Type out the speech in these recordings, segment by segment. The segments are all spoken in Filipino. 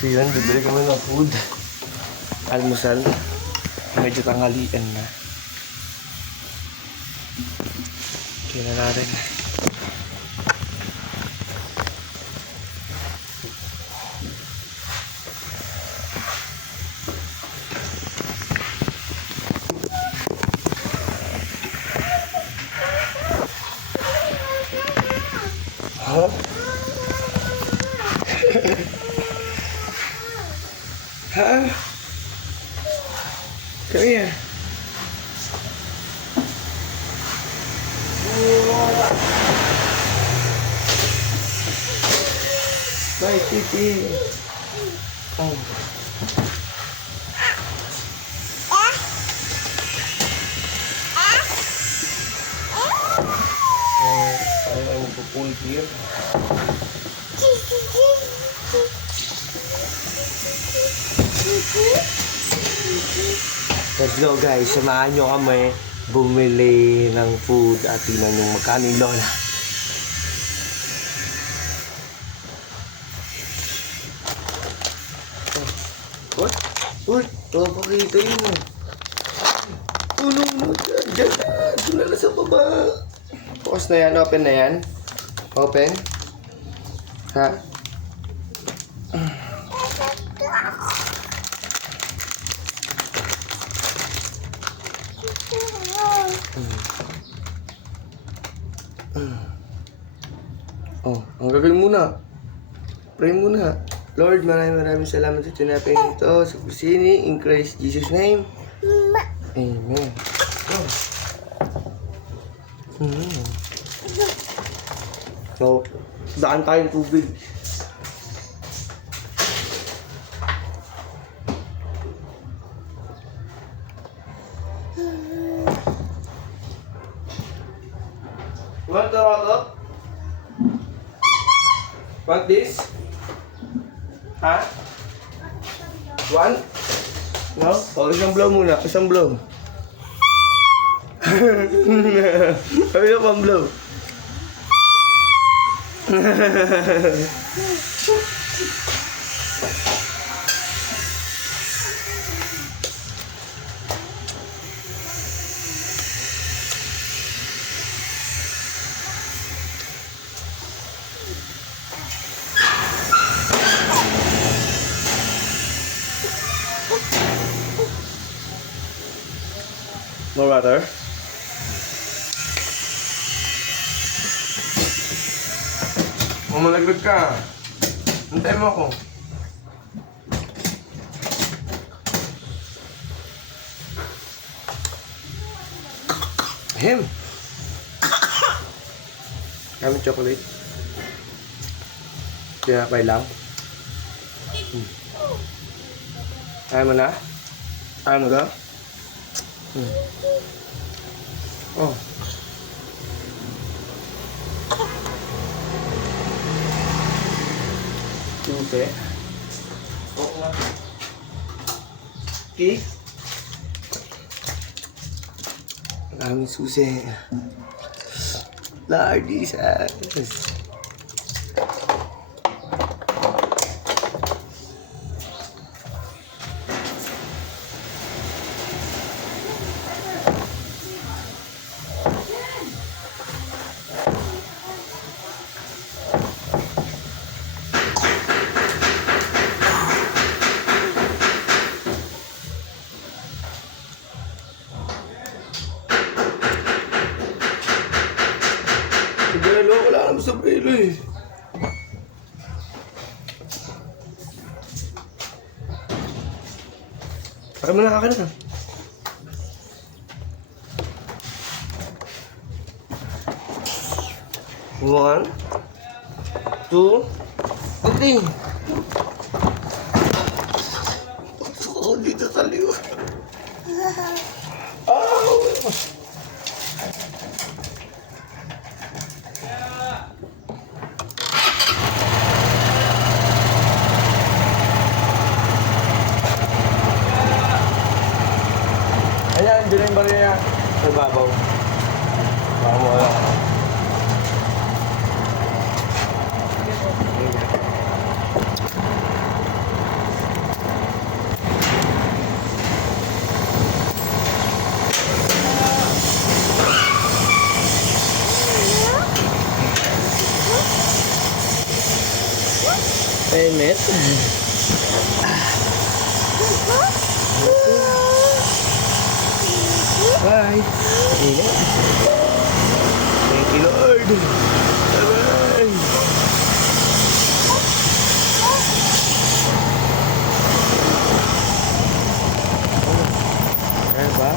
So yun, bibili kami ng food. Almusal. Medyo tanghalian na. Kaya na natin. Ha? Ha? Come here. Bye, Titi. Oh. I'm pull here. Let's go guys, samahan nyo kami bumili ng food at tingnan yung magkano yung lola. What? What? Pakita yun. No, dyan na. Doon na sa baba. Pause na yan, open na yan. Open. Ha? Oh, ang gagawin muna. Pray muna. Lord, maraming salamat sa tinapay nito sa kusini. In Christ Jesus' name. Amen. Oh. So, daan tayong tubig. Want the rocket? Want this? Ha? Want? No? O, isang blow muna. Isang blow. Sabi na pang blow. More water. Malaglag ka. Hintay mo ako. Him. Kami chocolate. Kaya pay lang. Ayaw mo na? Ayaw mo ka? Oh. Susi. Oo nga. Okay. Maraming susi. Lardy size. Siguro wala naman sa pilo eh. Baka mo nakaka na. One, two, three. Oh, dito sa liwa. Oh! Ayan, dito yung bariya. Sa babaw. Baka mo wala. Init. Bye. Init. Thank you, Lord. Bye-bye. Ano ba?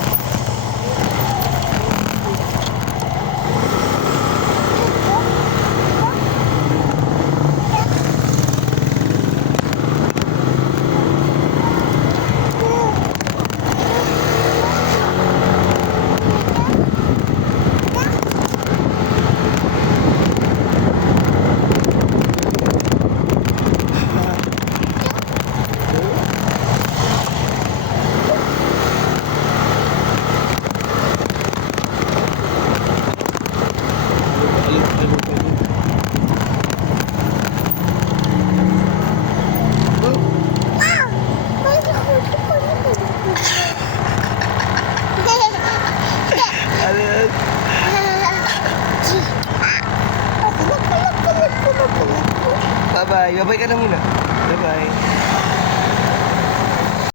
Bye-bye. Bye-bye ka na muna. Bye-bye.